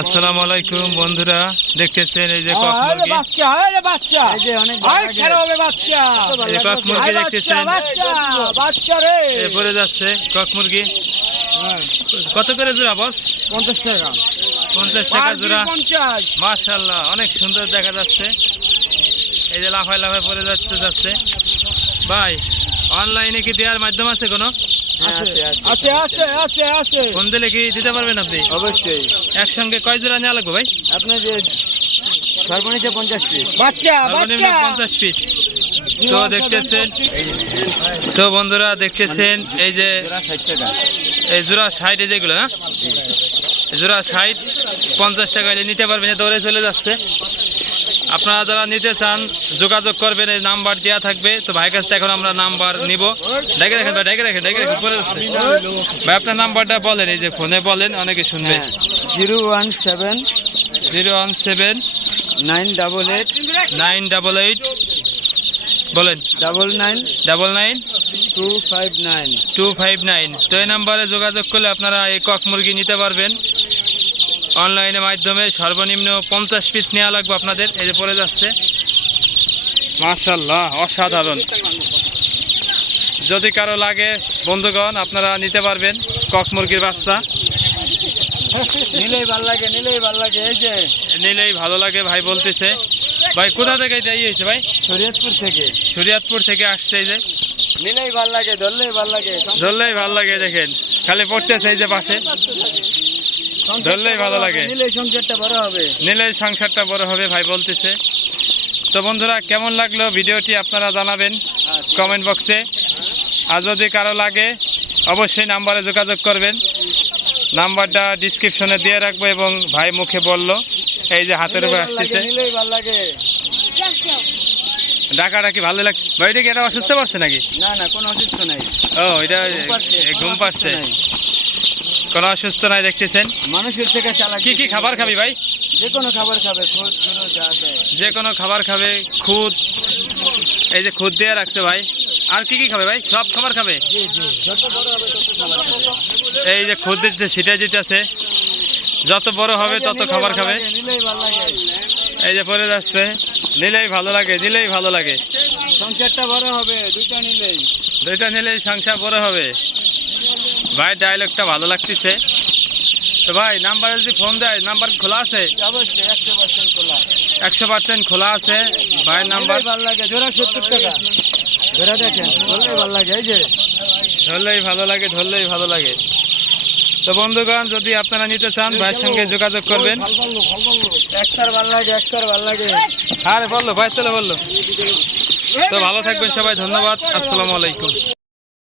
আসসালামু আলাইকুম বন্ধুরা, দেখতেছেন এই যে কক মুরগি, এই কক মুরগি দেখতেছেন পড়ে যাচ্ছে। কক মুরগি কত করে জোড়া বস? 50 টাকা। 50 টাকা জোড়া। মাশাআল্লাহ, অনেক সুন্দর দেখা যাচ্ছে। এই যে লাফায় লাফায় পড়ে যাচ্ছে ভাই। অনলাইনে কি দেওয়ার মাধ্যম আছে কোনো? আছে। ফোন দিলে কি দিতে পারবেন আপনি? অবশ্যই। একসঙ্গে কয় জোড়া নেওয়া লাগবে ভাই? আপনার যে সর্বনিম্ন 50 পিস বাচ্চা। 50 পিস। তো দেখতেছেন, তো বন্ধুরা দেখতেছেন এই যে এই জোড়া 60, যেগুলো না জোড়া 60, 50 টাকা নিতে পারবেন। দৌড়ে চলে যাচ্ছে। আপনারা যারা নিতে চান যোগাযোগ করবেন, এই নাম্বার দেওয়া থাকবে। তো ভাই কাছ থেকে এখন আমরা নাম্বার নিব। ডেকে রাখেন ভাই, ডেকে রাখেন পরে যাচ্ছে ভাই। আপনার নাম্বারটা বলেন, এই যে ফোনে বলেন, অনেকে শুনবে। 017 988 988 বলেন 99 259। তো এই নাম্বারে যোগাযোগ করলে আপনারা এই কক মুরগি নিতে পারবেন অনলাইনের মাধ্যমে। সর্বনিম্ন 50 পিস নেওয়া লাগবে আপনাদের। এই যে পড়ে যাচ্ছে, মাশাআল্লাহ, অসাধারণ। যদি কারো লাগে বন্ধুগণ, আপনারা নিতে পারবেন কক মুরগির বাচ্চা। নিলেই ভালো লাগে। এই যে নিলেই ভালো লাগে ভাই বলতেছে। ভাই কোথা থেকে এটা হয়েছে ভাই? শরীয়তপুর থেকে আসছে। এই যে নিলেই ভালো লাগে, ধরলেই ভালো লাগে। দেখেন খালি পড়তেছে এই যে পাশে, ধরলেই ভালো লাগে। নিলেই সংসারটা বড় হবে ভাই বলতেছে। তো বন্ধুরা, কেমন লাগলো ভিডিওটি আপনারা জানাবেন কমেন্ট বক্সে। আর যদি কারো লাগে অবশ্যই নাম্বারে যোগাযোগ করবেন। নাম্বারটা ডিসক্রিপশনে দিয়ে রাখবো এবং ভাই মুখে বললো। এই যে হাতের উপরে আসতেছে। ডাকাটা কি ভালো লাগছে ভাই? এটা কি এটা অসুস্থ পারছে নাকি? না, কোনো অসুস্থ নাই। ও, এটা ঘুম পাচ্ছে, কোনো অসুস্থ নাই। দেখতেছেন মানুষের থেকে চালাক। কি খাবার খাবি ভাই? যে কোনো খাবার খাবে, যে কোনো খাবার খাবে। খুদ, এই যে খুদ দিয়ে রাখছে ভাই। আর কি খাবে ভাই? সব খাবার খাবে। এই যে খুদ দিতে ছিটাই দিতেছে, যত বড় হবে তত খাবার খাবে। এই যে পড়ে যাচ্ছে, নিলেই ভালো লাগে। সংসারটা বড় হবে, দুইটা নিলেই সংসার বড় হবে। ভাই ডায়লগটা ভালো লাগতেছে। তো ভাই নাম্বারে যদি ফোন দেয়, নাম্বার খোলা আছে? অবশ্যই 100% খোলা। 100% খোলা আছে ভাই। নাম্বার ভালো লাগে, জোড়া 70 টাকা। জোড়া দেখেন, ধরলেই ভালো লাগে। এই যে ধরলেই ভালো লাগে। তো বন্ধুগণ, যদি আপনারা নিতে চান ভাইয়ের সঙ্গে যোগাযোগ করবেন। একসার ভালো লাগে। আরে বললো ভাই, তাহলে বললো। তো ভালো থাকবেন সবাই, ধন্যবাদ। আসসালামু আলাইকুম।